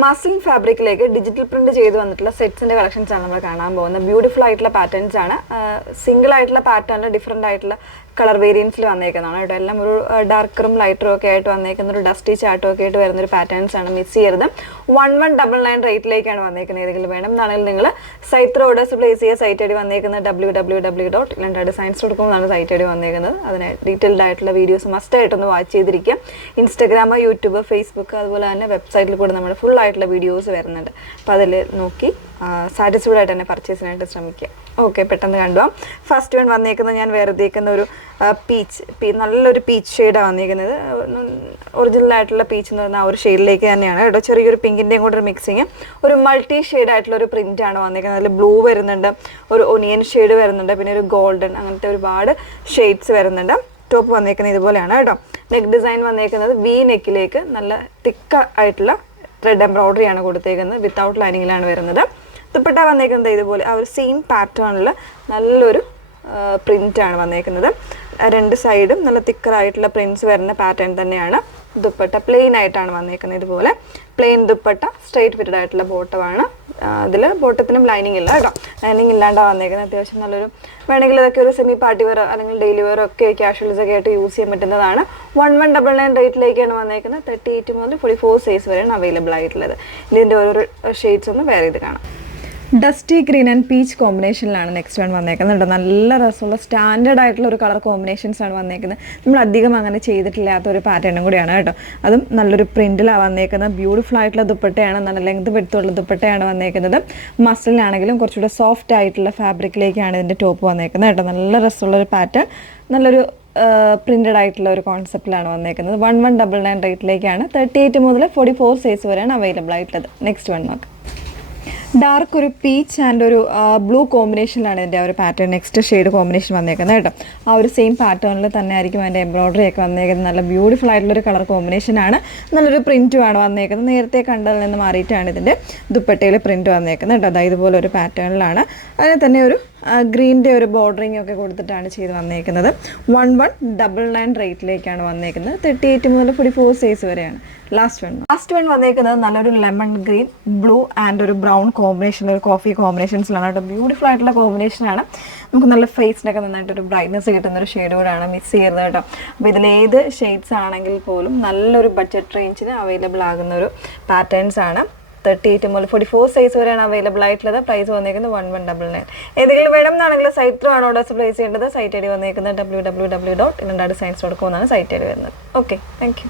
Muscle ഫാബ്രിക്കിലേക്ക് digital print ചെയ്ത് വന്നിട്ടുള്ള സെറ്റ്സിന്റെ collections ആണ് നമ്മൾ കാണാൻ പോകുന്നത്. ബ്യൂട്ടിഫുൾ ആയിട്ടുള്ള പാറ്റേൺസ് ആണ്. സിംഗിൾ ആയിട്ടുള്ള പാറ്റേണിൽ ഡിഫറെന്റ് ആയിട്ടുള്ള കളർ വേരിയൻസിൽ വന്നേക്കുന്നതാണ് കേട്ടോ. എല്ലാം ഒരു ഡാർക്കറും ലൈറ്ററും ഒക്കെ ആയിട്ട് വന്നേക്കുന്ന ഒരു ഡസ്റ്റി ചാർട്ടും ഒക്കെ ആയിട്ട് വരുന്ന ഒരു പാറ്റേൺസ് ആണ്. മിസ് ചെയ്യരുത്. 1199 റേറ്റിലേക്കാണ് വന്നേക്കുന്നത്. ഏതെങ്കിലും വേണം എന്നാണെങ്കിൽ നിങ്ങൾ സൈറ്റ് ഓർഡേഴ്സ് പ്ലേസ് ചെയ്യുക. സൈറ്റ് ഐ ഡി വന്നേക്കുന്നത് www.ilandadesigns.com എന്നാണ് സൈറ്റ് ഐ ഡി വന്നേക്കുന്നത്. അതിന് ഡീറ്റെയിൽഡ് ആയിട്ടുള്ള വീഡിയോസ് മസ്റ്റ് ആയിട്ടൊന്ന് വാച്ച് ചെയ്തിരിക്കുക. ഇൻസ്റ്റാഗ്രാം, യൂട്യൂബ്, ഫേസ്ബുക്ക്, അതുപോലെ തന്നെ വെബ്സൈറ്റിൽ കൂടെ നമ്മുടെ ഫുൾ ആയിട്ടുള്ള വീഡിയോസ് വരുന്നുണ്ട്. അപ്പോൾ അതിൽ നോക്കി സാറ്റിസ്ഫൈഡ് ആയിട്ട് തന്നെ പർച്ചേസിനായിട്ട് ശ്രമിക്കുക. ഓക്കെ, പെട്ടെന്ന് കണ്ടുപോകാം. ഫസ്റ്റ് വൺ വന്നേക്കുന്നത് ഞാൻ വേർതിരിക്കുന്ന ഒരു നല്ലൊരു പീച്ച് ഷെയ്ഡാണ് വന്നിരിക്കുന്നത്. ഒറിജിനൽ ആയിട്ടുള്ള പീച്ച് എന്ന് പറഞ്ഞാൽ ആ ഒരു ഷെയ്ഡിലേക്ക് തന്നെയാണ് കേട്ടോ. ചെറിയൊരു പിങ്കിൻ്റെയും കൂടെ ഒരു മിക്സിങ്, ഒരു മൾട്ടി ഷെയ്ഡ് ആയിട്ടുള്ള ഒരു പ്രിന്റ് ആണ് വന്നിരിക്കുന്നത്. അതിൽ ബ്ലൂ വരുന്നുണ്ട്, ഒരു ഒനിയൻ ഷെയ്ഡ് വരുന്നുണ്ട്, പിന്നെ ഒരു ഗോൾഡൻ, അങ്ങനത്തെ ഒരുപാട് ഷെയ്ഡ്സ് വരുന്നുണ്ട്. ടോപ്പ് വന്നേക്കുന്നത് ഇതുപോലെയാണ് കേട്ടോ. നെക്ക് ഡിസൈൻ വന്നേക്കുന്നത് വി നെക്കിലേക്ക് നല്ല തിക്ക് ആയിട്ടുള്ള ത്രെഡ് എംബ്രോയിഡറി ആണ് കൊടുത്തേക്കുന്നത്. വിത്തൗട്ട് ലൈനിങ്ങിലാണ് വരുന്നത്. ദുപ്പട്ട വന്നേക്കുന്നത് ഇതുപോലെ ആ ഒരു സെയിം പാറ്റേണിൽ നല്ലൊരു പ്രിന്റ് ആണ് വന്നേക്കുന്നത്. രണ്ട് സൈഡും നല്ല തിക്കറായിട്ടുള്ള പ്രിന്റ്സ് വരുന്ന പാറ്റേൺ തന്നെയാണ്. ദുപ്പട്ട പ്ലെയിൻ ആയിട്ടാണ് വന്നേക്കുന്നത്. ഇതുപോലെ പ്ലെയിൻ ദുപ്പട്ട, സ്ട്രൈറ്റ് ഫിറ്റഡ് ആയിട്ടുള്ള ബോട്ടമാണ്. അതിൽ ബോട്ടത്തിനും ലൈനിങ് ഇല്ല കേട്ടോ. ലൈനിങ് ഇല്ലാണ്ടാണ് വന്നേക്കുന്നത്. അത്യാവശ്യം നല്ലൊരു വേണമെങ്കിൽ ഇതൊക്കെ ഒരു സെമി പാർട്ടി വെയർ അല്ലെങ്കിൽ ഡെയിലി വെയർ ഒക്കെ കാഷ്വൽസ് ഒക്കെ ആയിട്ട് യൂസ് ചെയ്യാൻ പറ്റുന്നതാണ്. 1199 റേറ്റിലേക്കാണ് വന്നേക്കുന്നത്. 38 മുതൽ 44 സൈസ് വരെയാണ് അവൈലബിൾ ആയിട്ടുള്ളത്. ഇതിൻ്റെ ഓരോ ഷെയ്ഡ്സ് ഒന്ന് വേറെ ഇത് കാണാം. ഡസ്റ്റി ഗ്രീൻ ആൻഡ് പീച്ച് കോമ്പിനേഷനിലാണ് നെക്സ്റ്റ് വൺ വന്നേക്കുന്നത് കേട്ടോ. നല്ല രസമുള്ള സ്റ്റാൻഡേർഡ് ആയിട്ടുള്ള ഒരു കളർ കോമ്പിനേഷൻസ് ആണ് വന്നേക്കുന്നത്. നമ്മൾ അധികം അങ്ങനെ ചെയ്തിട്ടില്ലാത്ത ഒരു പാറ്റേണും കൂടിയാണ് കേട്ടോ. അതും നല്ലൊരു പ്രിന്റിലാണ് വന്നേക്കുന്നത്. ബ്യൂട്ടിഫുൾ ആയിട്ടുള്ള ദുപ്പട്ടയാണ്, നല്ല ലെങ്ത് വെടുത്തുള്ള ദുപ്പട്ടയാണ് വന്നേക്കുന്നത്. മസിലിനാണെങ്കിലും കുറച്ചുകൂടെ സോഫ്റ്റ് ആയിട്ടുള്ള ഫാബ്രിക്കിലേക്കാണ് ഇതിൻ്റെ ടോപ്പ് വന്നേക്കുന്നത് കേട്ടോ. നല്ല രസമുള്ള ഒരു പാറ്റേൺ, നല്ലൊരു പ്രിന്റഡ് ആയിട്ടുള്ള ഒരു കോൺസെപ്റ്റിലാണ് വന്നേക്കുന്നത്. 1199 റേറ്റിലേക്കാണ്. 38 മുതൽ 44 സൈസ് വരെയാണ് അവൈലബിൾ ആയിട്ടുള്ളത്. നെക്സ്റ്റ് വൺ നോക്കാം. ഡാർക്ക് ഒരു പീച്ച് ആൻഡ് ഒരു ബ്ലൂ കോമ്പിനേഷനിലാണ് ഇതിൻ്റെ ആ ഒരു പാറ്റേൺ നെക്സ്റ്റ് ഷെയ്ഡ് കോമ്പിനേഷൻ വന്നേക്കുന്നത് കേട്ടോ. ആ ഒരു സെയിം പാറ്റേണിൽ തന്നെ ആയിരിക്കും അതിൻ്റെ എംബ്രോയിഡറി ഒക്കെ വന്നേക്കുന്നത്. നല്ല ബ്യൂട്ടിഫുൾ ആയിട്ടുള്ളൊരു കളർ കോമ്പിനേഷനാണ്. നല്ലൊരു പ്രിൻറ്റുമാണ് വന്നേക്കുന്നത്. നേരത്തെ കണ്ടതിൽ നിന്ന് മാറിയിട്ടാണ് ഇതിൻ്റെ ദുപ്പട്ടയിൽ പ്രിൻറ്റ് വന്നേക്കുന്നത് കേട്ടോ. അതായത് ഇതുപോലെ ഒരു പാറ്റേണിലാണ്. അതിന് തന്നെ ഒരു ഗ്രീൻ്റെ ഒരു ബോർഡറിങ് ഒക്കെ കൊടുത്തിട്ടാണ് ചെയ്ത് വന്നേക്കുന്നത്. 1199 റേറ്റിലേക്കാണ് വന്നേക്കുന്നത്. 38 മുതൽ 44 സൈസ് വരെയാണ്. ലാസ്റ്റ് വൺ വന്നേക്കുന്നത് നല്ലൊരു ലെമൺ ഗ്രീൻ, ബ്ലൂ ആൻഡ് ഒരു ബ്രൗൺ കോമ്പിനേഷൻ, ഒരു കോഫി കോമ്പിനേഷൻസിലാണ് കേട്ടോ. ബ്യൂട്ടിഫുൾ ആയിട്ടുള്ള കോമ്പിനേഷനാണ്. നമുക്ക് നല്ല ഫേസിനൊക്കെ നന്നായിട്ടൊരു ബ്രൈറ്റ്നസ് കിട്ടുന്ന ഒരു ഷെയ്ഡ് കൂടെയാണ്. മിസ് ചെയ്യരുത് കേട്ടോ. അപ്പോൾ ഇതിലേത് ഷെയ്ഡ്സ് ആണെങ്കിൽ പോലും നല്ലൊരു ബഡ്ജറ്റ് റേഞ്ചിന് അവൈലബിൾ ആകുന്ന ഒരു പാറ്റേൺസ് ആണ്. 38 മുതൽ 44 സൈസ് വരെയാണ് അവൈലബിൾ ആയിട്ടുള്ളത്. പ്രൈസ് വന്നേക്കുന്നത് 1199. ഏതെങ്കിലും വേണം എന്നാണെങ്കിൽ സൈറ്റ് ത്രൂ ആണ് ഓർഡേഴ്സ് പ്ലേസ് ചെയ്യേണ്ടത്. സൈറ്റ് ഐ ഡി വന്നേക്കുന്നത് www.ilandadesigns.com എന്നാണ് സൈറ്റ് ഐ ഡി വരുന്നത്. Okay, thank you.